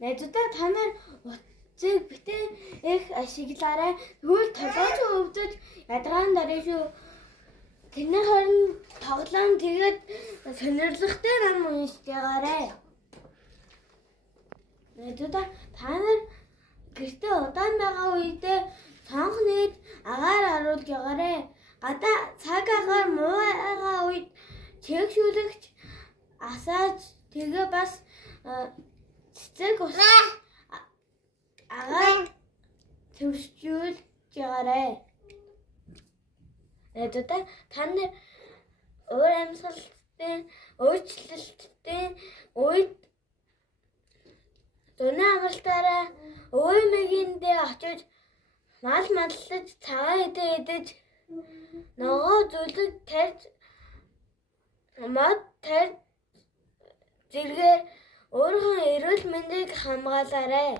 Найзуудаа та нар утсыг битээ их ашиглаарай. Тэгвэл толгойч өвдөж ядаргаан дарыг шүү. Тэрний хооронд тоглоом тэгээд сонирхолтой ном уншиж байгаарай. Найзуудаа та нар гэртээ удаан байгаа үедээ цонх нээд агаар харуулж байгаарай. Гадаа цаг агаар муу байгаа үед чээгшүүлэгч асааж тэгээ бас цэцэг ус агаар төвшүүлж байгаарай. Найзуудаа та нар өөр амьсгалын өөрчлөлтийн үед Дунаа амралтаараа өвөө мэгэндээ очиж мал маллаж цагаан идэж ногоо зүлэг тарьж мод тарьж зэргээр өөрийнхөө эрүүл мэндийг хамгаалаарай.